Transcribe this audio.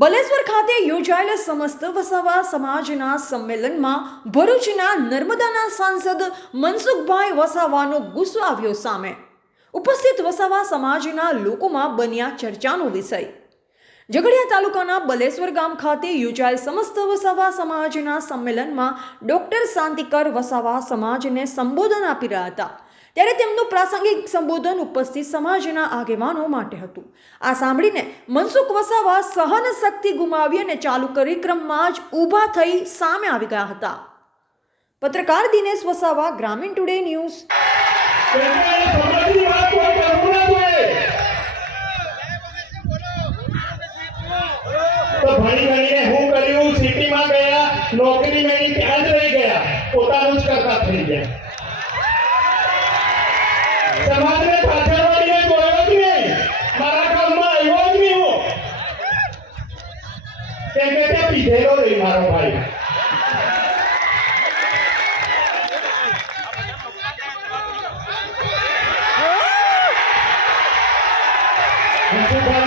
બલેશ્વર ખાતે યોજાયેલ સમસ્ત વસાવા સમાજના સંમેલનમાં ભરૂચના નર્મદાના સાંસદ મનસુખભાઈ વસાવાનો ગુસ્સો આવ્યો સામે. ઉપસ્થિત વસાવા સમાજના લોકોમાં બન્યા ચર્ચાનો વિષય. ઝઘડિયા તાલુકાના બલેશ્વર ગામ ખાતે યોજાયેલ સમસ્ત વસાવા સમાજના સંમેલનમાં ડોક્ટર શાંતિકર વસાવા સમાજને સંબોધન આપી રહ્યા હતા. ત્યારે તેમનું પ્રાસંગિક સંબોધન ઉપસ્થિત સમાજના આગેવાનો માટે હતું. આ સાંભળીને મનસુખ વસાવા સહન શક્તિ ગુમાવી અને ચાલુ કાર્યક્રમમાં જ ઊભા થઈ સામે આવી ગયા હતા. પત્રકાર દિનેશ વસાવા, ગ્રામીણ ટુડે ન્યૂઝ. નોકરી મેની ત્યાં જ રહી ગયા. પોતાનું જ કરતા થઈ ગયા. કે તે પીધેલો નહીં મારો ભાઈ. મનસુખભાઈ